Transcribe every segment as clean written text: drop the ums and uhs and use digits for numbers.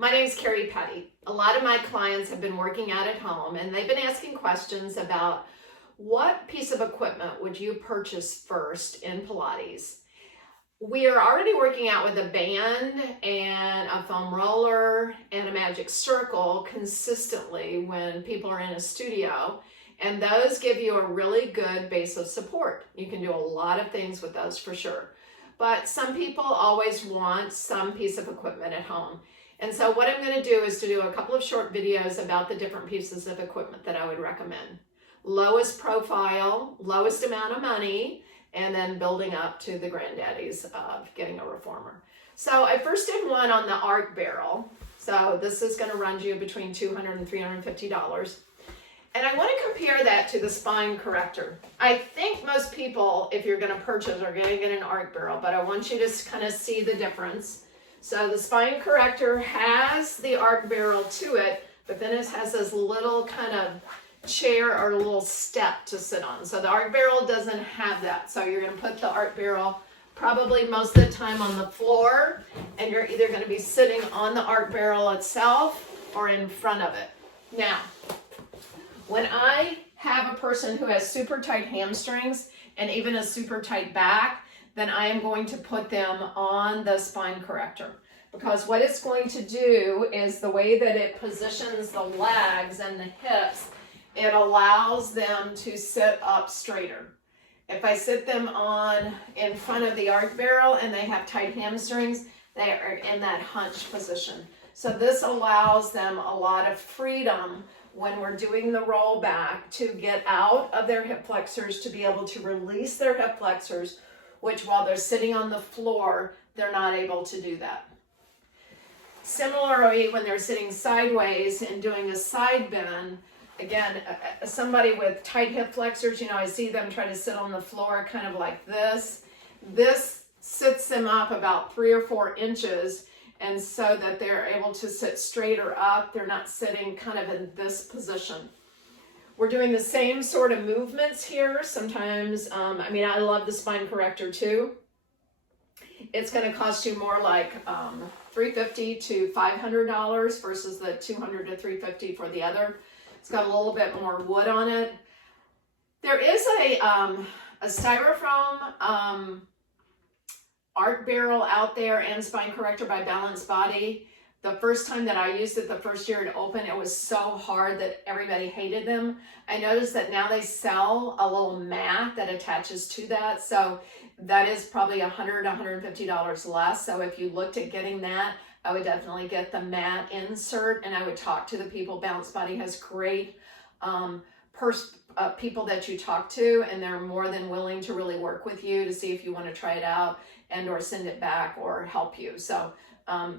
My name's Kerry Petty. A lot of my clients have been working out at home and they've been asking questions about what piece of equipment would you purchase first in Pilates. We are already working out with a band and a foam roller and a magic circle consistently when people are in a studio, and those give you a really good base of support. You can do a lot of things with those for sure, but some people always want some piece of equipment at home. And so what I'm going to do is to do a couple of short videos about the different pieces of equipment that I would recommend. Lowest profile, lowest amount of money, and then building up to the granddaddies of getting a reformer. So I first did one on the arc barrel. So this is going to run you between $200 and $350. And I want to compare that to the spine corrector. I think most people, if you're going to purchase, are going to get an arc barrel, but I want you to kind of see the difference. So the spine corrector has the arc barrel to it, but then it has this little kind of chair or a little step to sit on. So the arc barrel doesn't have that. So you're going to put the arc barrel probably most of the time on the floor, and you're either going to be sitting on the arc barrel itself or in front of it. Now, when I have a person who has super tight hamstrings and even a super tight back, then I am going to put them on the spine corrector, because what it's going to do is the way that it positions the legs and the hips, it allows them to sit up straighter. If I sit them on in front of the arc barrel and they have tight hamstrings, they are in that hunch position. So this allows them a lot of freedom when we're doing the roll back to get out of their hip flexors, to be able to release their hip flexors, which while they're sitting on the floor, they're not able to do that. Similarly, when they're sitting sideways and doing a side bend, again, somebody with tight hip flexors, I see them try to sit on the floor kind of like this. This sits them up about 3 or 4 inches, and so that they're able to sit straighter up. They're not sitting kind of in this position. We're doing the same sort of movements here. Sometimes, I love the spine corrector too. It's going to cost you more like $350 to $500 versus the $200 to $350 for the other. It's got a little bit more wood on it. There is a styrofoam arc barrel out there and spine corrector by Balanced Body. The first time that I used it, the first year it opened, it was so hard that everybody hated them. I noticed that now they sell a little mat that attaches to that. So that is probably $100, $150 less. So if you looked at getting that, I would definitely get the mat insert, and I would talk to the people. Balanced Body has great people that you talk to, and they're more than willing to really work with you to see if you want to try it out and or send it back or help you. So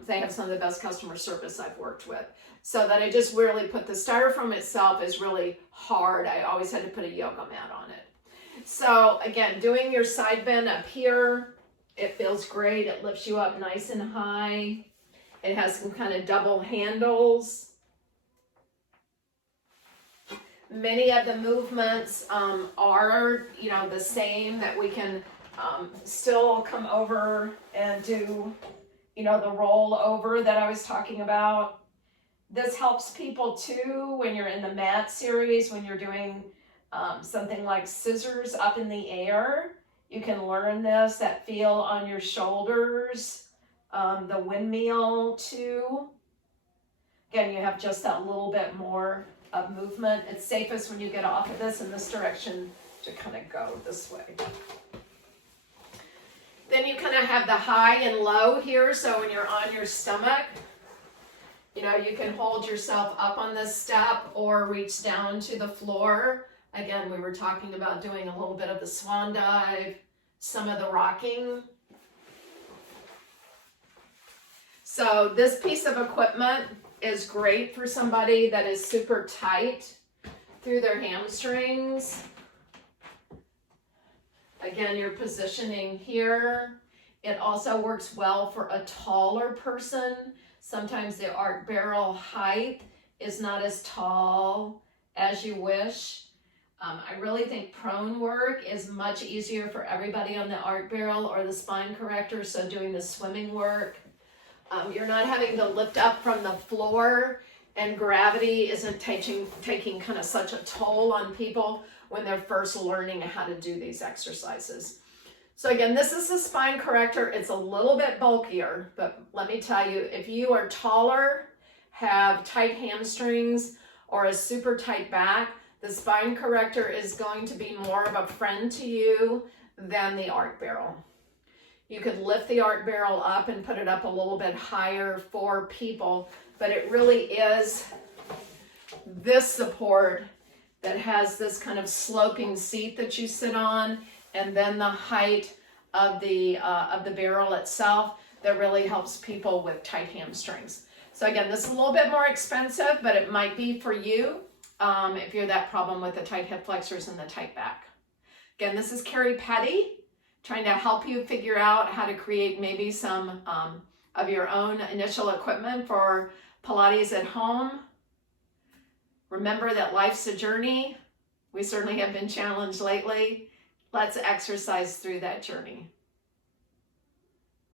they have some of the best customer service I've worked with. So that I just really put the styrofoam itself is really hard. I always had to put a yoga mat on it. So again, doing your side bend up here, it feels great. It lifts you up nice and high. It has some kind of double handles. Many of the movements are, the same, that we can still come over and do, the roll over that I was talking about. This helps people too when you're in the mat series, when you're doing something like scissors up in the air. You can learn this, that feel on your shoulders. The windmill too. Again, you have just that little bit more of movement. It's safest when you get off of this in this direction to kind of go this way. Then you kind of have the high and low here. So when you're on your stomach, you can hold yourself up on this step or reach down to the floor. Again, we were talking about doing a little bit of the swan dive, some of the rocking. So this piece of equipment is great for somebody that is super tight through their hamstrings. Again, you're positioning here. It also works well for a taller person. Sometimes the arc barrel height is not as tall as you wish. I really think prone work is much easier for everybody on the arc barrel or the spine corrector. So doing the swimming work, You're not having to lift up from the floor, and gravity isn't taking kind of such a toll on people when they're first learning how to do these exercises. So again, this is the spine corrector. It's a little bit bulkier, but let me tell you, if you are taller, have tight hamstrings, or a super tight back, the spine corrector is going to be more of a friend to you than the arc barrel. You could lift the arc barrel up and put it up a little bit higher for people, but it really is this support that has this kind of sloping seat that you sit on, and then the height of the barrel itself that really helps people with tight hamstrings. So again, this is a little bit more expensive, but it might be for you if you're that problem with the tight hip flexors and the tight back. Again, this is Kerry Petty, trying to help you figure out how to create maybe some of your own initial equipment for Pilates at home. Remember that life's a journey. We certainly have been challenged lately. Let's exercise through that journey.